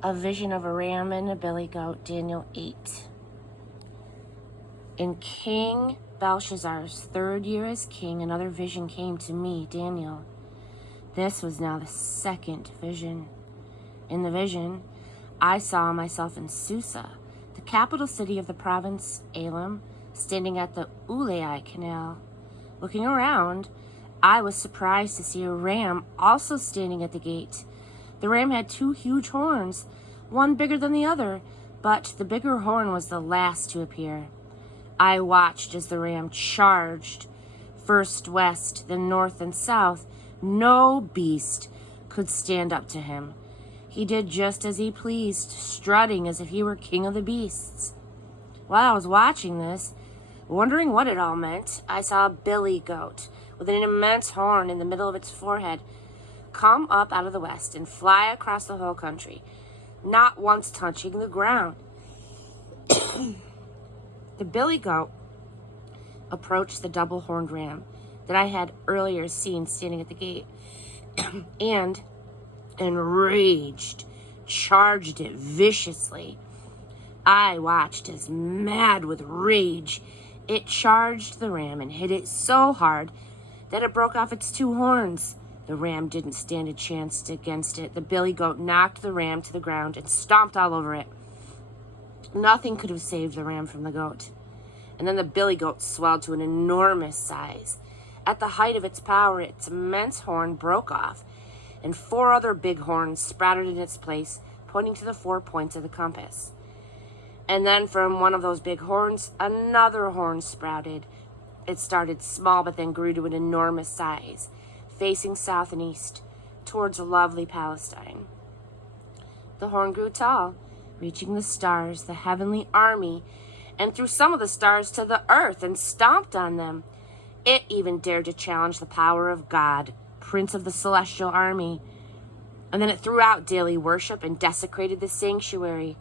A vision of a ram and a billy goat, Daniel 8. In King Belshazzar's 3rd year as king, another vision came to me, Daniel. This was now the 2nd vision. In the vision, I saw myself in Susa, the capital city of the province Elam, standing at the Ulai Canal. Looking around, I was surprised to see a ram also standing at the gate. The ram had 2 huge horns, one bigger than the other, but the bigger horn was the last to appear. I watched as the ram charged, first west, then north and south. No beast could stand up to him. He did just as he pleased, strutting as if he were king of the beasts. While I was watching this, wondering what it all meant, I saw a billy goat with an immense horn in the middle of its forehead come up out of the west and fly across the whole country, not once touching the ground. The billy goat approached the double-horned ram that I had earlier seen standing at the gate and, enraged, charged it viciously. I watched as, mad with rage, it charged the ram and hit it so hard that it broke off its 2 horns. The ram didn't stand a chance against it. The billy goat knocked the ram to the ground and stomped all over it. Nothing could have saved the ram from the goat. And then the billy goat swelled to an enormous size. At the height of its power, its immense horn broke off, and 4 other big horns sprouted in its place, pointing to the 4 points of the compass. And then from one of those big horns, another horn sprouted. It started small, but then grew to an enormous size, facing south and east, towards lovely Palestine. The horn grew tall, reaching the stars, the heavenly army, and threw some of the stars to the earth and stomped on them. It even dared to challenge the power of God, Prince of the celestial army. And then it threw out daily worship and desecrated the sanctuary.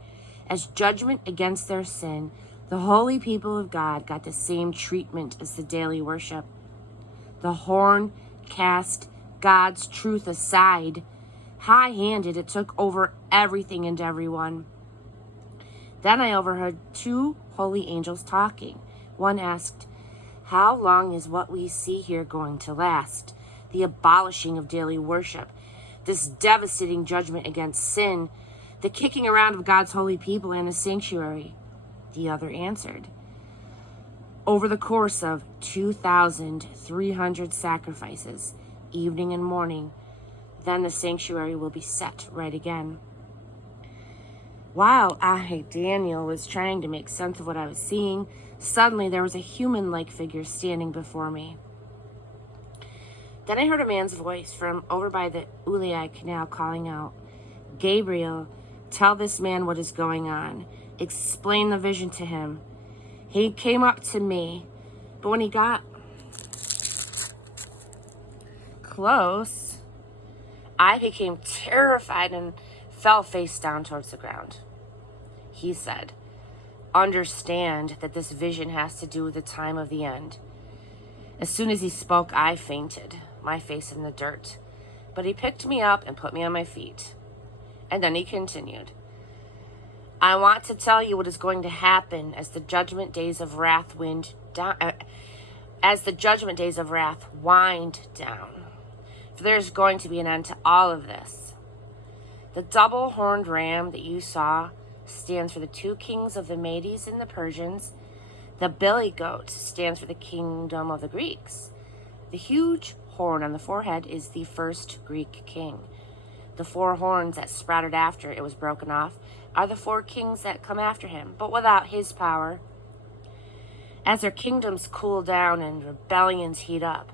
As judgment against their sin, the holy people of God got the same treatment as the daily worship. The horn cast God's truth aside. High-handed, it took over everything and everyone. Then I overheard 2 holy angels talking. One asked, "How long is what we see here going to last? The abolishing of daily worship, this devastating judgment against sin, the kicking around of God's holy people and the sanctuary?" The other answered, "Over the course of 2,300 sacrifices, evening and morning, then the sanctuary will be set right again." While I, Daniel, was trying to make sense of what I was seeing, suddenly there was a human-like figure standing before me. Then I heard a man's voice from over by the Ulai Canal calling out, "Gabriel, tell this man what is going on. Explain the vision to him." He came up to me, but when he got close, I became terrified and fell face down towards the ground. He said, "Understand that this vision has to do with the time of the end." As soon as he spoke, I fainted, my face in the dirt. But he picked me up and put me on my feet. And then he continued, "I want to tell you what is going to happen as the judgment days of wrath wind down. Wind down. For there's going to be an end to all of this. The double-horned ram that you saw stands for the 2 kings of the Medes and the Persians. The billy goat stands for the kingdom of the Greeks. The huge horn on the forehead is the first Greek king. The 4 horns that sprouted after it was broken off are the 4 kings that come after him, but without his power. As their kingdoms cool down and rebellions heat up,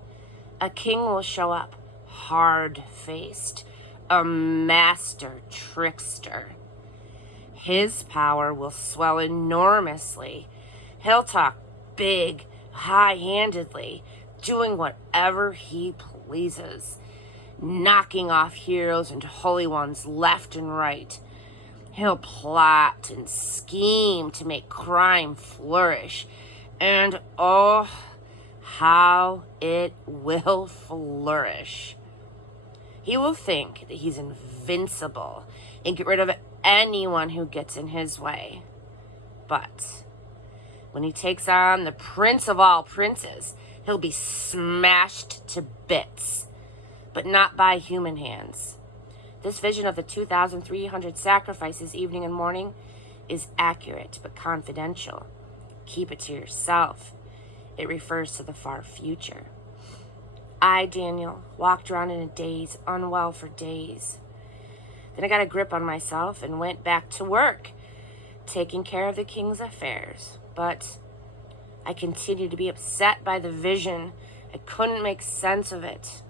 a king will show up, hard-faced, a master trickster. His power will swell enormously. He'll talk big, high-handedly, doing whatever he pleases, knocking off heroes and holy ones left and right. He'll plot and scheme to make crime flourish, and oh, how it will flourish. He will think that he's invincible and get rid of anyone who gets in his way. But when he takes on the prince of all princes, he'll be smashed to bits, but not by human hands. This vision of the 2,300 sacrifices evening and morning is accurate but confidential. Keep it to yourself. It refers to the far future. I, Daniel, walked around in a daze, unwell for days. Then I got a grip on myself and went back to work, taking care of the king's affairs. But I continued to be upset by the vision. I couldn't make sense of it.